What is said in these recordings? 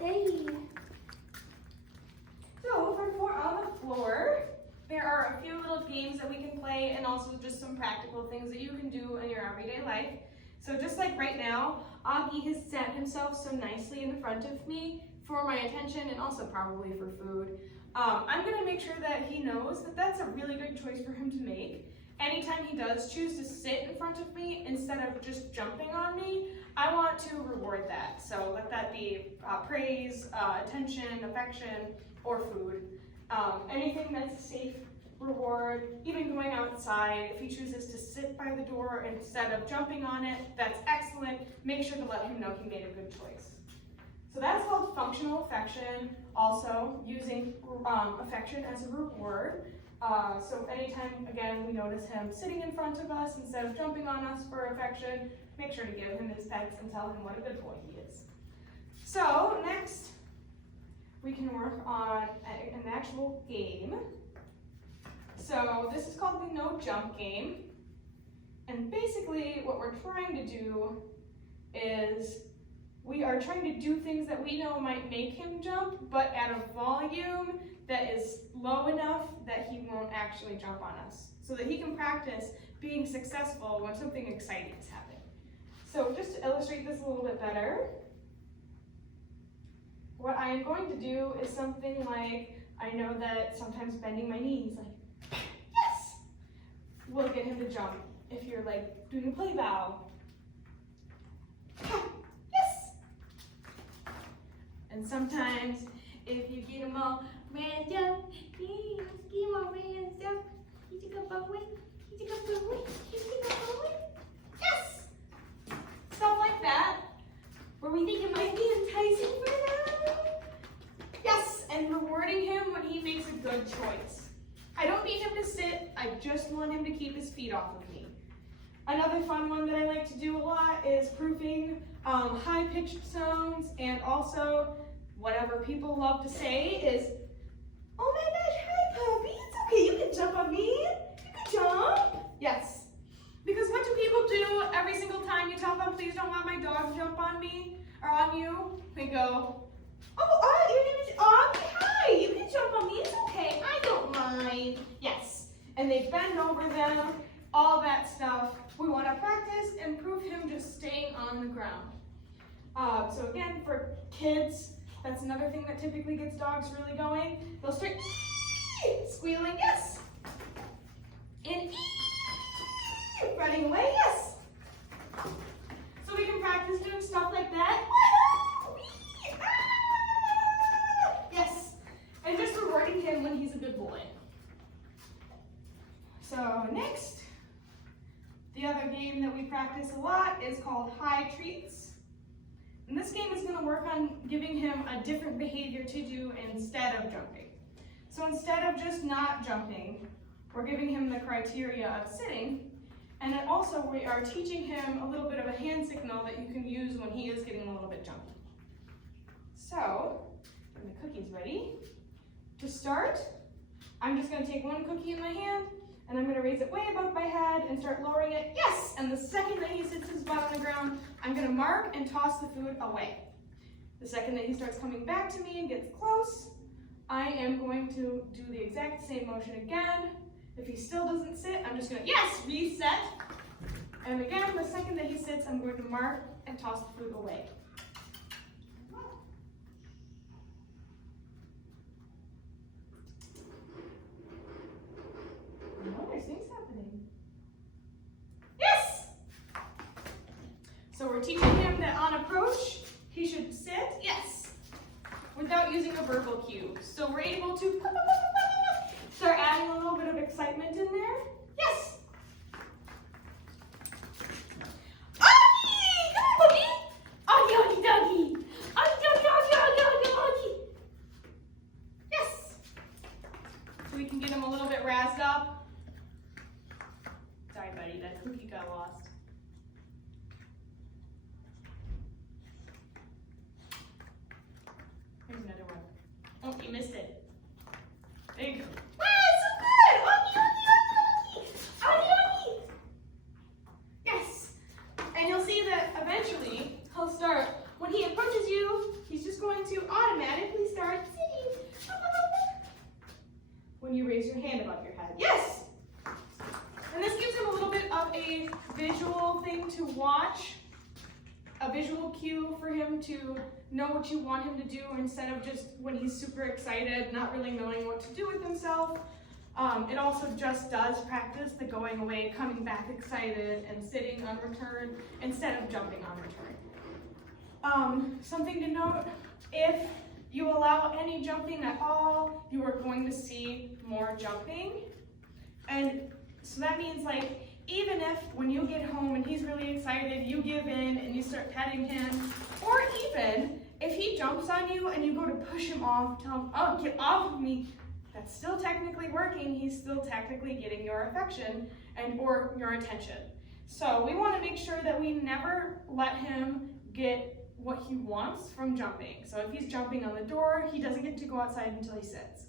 Okay. So for four on the floor, there are a few little games that we can play and also just some practical things that you can do in your everyday life. So just like right now, Auggie has set himself so nicely in front of me for my attention and also probably for food. I'm gonna make sure that he knows that that's a really good choice for him to make. Anytime he does choose to sit in front of me instead of just jumping on me, I want to reward that. So let that be praise, attention, affection, or food. Anything that's a safe reward, even going outside, if he chooses to sit by the door instead of jumping on it, that's excellent. Make sure to let him know he made a good choice. So that's called functional affection, also using affection as a reward. So anytime, again, we notice him sitting in front of us instead of jumping on us for affection, make sure to give him his pets and tell him what a good boy he is. So next, we can work on an actual game. So this is called the no jump game. And basically what we're trying to do is we are trying to do things that we know might make him jump, but at a volume that is low enough that he won't actually jump on us, so that he can practice being successful when something exciting is happening. So just to illustrate this a little bit better, what I am going to do is something like, I know that sometimes bending my knees, like, yes, will get him to jump. If you're like doing a play bow, yes. And sometimes if you get him all raised up, get him all raised up, he took up a wing, he took up a wing, he took up a wing, yes. Stuff like that, where we think it might be enticing for them. Yes, and rewarding him when he makes a good choice. I don't need him to sit, I just want him to keep his feet off of me. Another fun one that I like to do a lot is proofing high-pitched sounds, and also whatever people love to say is, oh my gosh, hi puppy, it's okay, you can jump on me, you can jump. Yes, because what do people do every single time you tell them, please don't let my dog jump on me or on you? They go, oh, your name is Auggie, hi, you can jump on me, it's okay, I don't mind. Yes, and they bend over them, all that stuff. We want to practice and prove him just staying on the ground. So again, for kids, that's another thing that typically gets dogs really going. They'll start squealing, yes. And running away, yes. So we can practice doing stuff like that. Yes. And just rewarding him when he's a good boy. So next, the other game that we practice a lot is called high treats. And this game is going to work on giving him a different behavior to do instead of jumping. So instead of just not jumping, we're giving him the criteria of sitting. And then also we are teaching him a little bit of a hand signal that you can use when he is getting a little bit jumpy. So, when the cookie's ready, to start, I'm just going to take one cookie in my hand, and I'm going to raise it way above my head and start lowering it. Yes! And the second that he sits his butt on the ground, I'm going to mark and toss the food away. The second that he starts coming back to me and gets close, I am going to do the exact same motion again. If he still doesn't sit, I'm just going to, yes, reset. And again, the second that he sits, I'm going to mark and toss the food away. There's things happening. Yes! So we're teaching him that on approach, he should sit, yes, without using a verbal cue. So we're able to start adding a little bit of excitement in there. Yes! Auggie! Come on, puppy! Auggie, Auggie, doggy! Auggie, doggy, Auggie, Auggie, Auggie, Auggie! Yes! So we can get him a little bit razzed up. Sorry, buddy, that cookie got lost. Here's another one. Oh, you missed it. There you go. Wow, it's so good! Auggie, Auggie, Auggie, just going to automatically start sitting when you raise your hand above your head. Yes! And this gives him a little bit of a visual thing to watch, a visual cue for him to know what you want him to do instead of just when he's super excited, not really knowing what to do with himself. It also just does practice the going away, coming back excited, and sitting on return instead of jumping on return. Something to note, if you allow any jumping at all, you are going to see more jumping. And so that means, like, even if when you get home and he's really excited, you give in and you start petting him, or even if he jumps on you and you go to push him off, tell him, oh, get off of me, that's still technically working. He's still technically getting your affection and or your attention. So we want to make sure that we never let him get what he wants from jumping. So if he's jumping on the door, he doesn't get to go outside until he sits.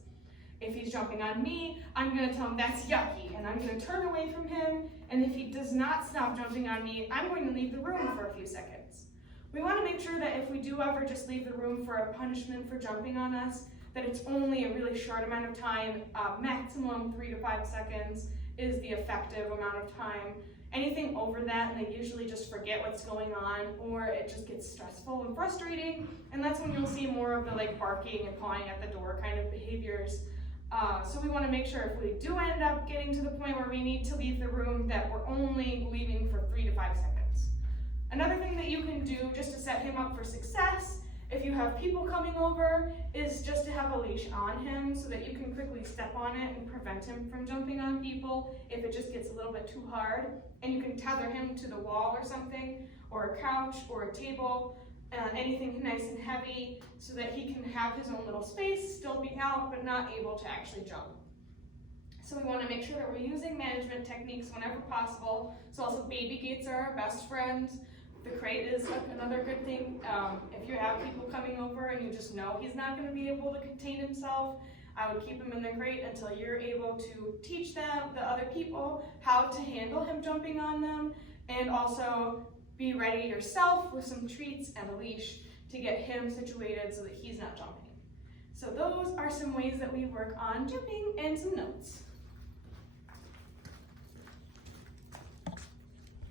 If he's jumping on me, I'm going to tell him that's yucky, and I'm going to turn away from him, and if he does not stop jumping on me, I'm going to leave the room for a few seconds. We want to make sure that if we do ever just leave the room for a punishment for jumping on us, that it's only a really short amount of time, maximum 3 to 5 seconds is the effective amount of time. Anything over that, and they usually just forget what's going on, or it just gets stressful and frustrating, and that's when you'll see more of the like barking and pawing at the door kind of behaviors. So we want to make sure if we do end up getting to the point where we need to leave the room, that we're only leaving for 3 to 5 seconds. Another thing that you can do just to set him up for success, if you have people coming over, is just to have a leash on him so that you can quickly step on it and prevent him from jumping on people if it just gets a little bit too hard. And you can tether him to the wall or something, or a couch or a table, anything nice and heavy, so that he can have his own little space, still be out, but not able to actually jump. So we want to make sure that we're using management techniques whenever possible. So also baby gates are our best friends. The crate is another good thing. If you have people coming over and you just know he's not going to be able to contain himself, I would keep him in the crate until you're able to teach them, the other people, how to handle him jumping on them, and also be ready yourself with some treats and a leash to get him situated so that he's not jumping. So those are some ways that we work on jumping and some notes.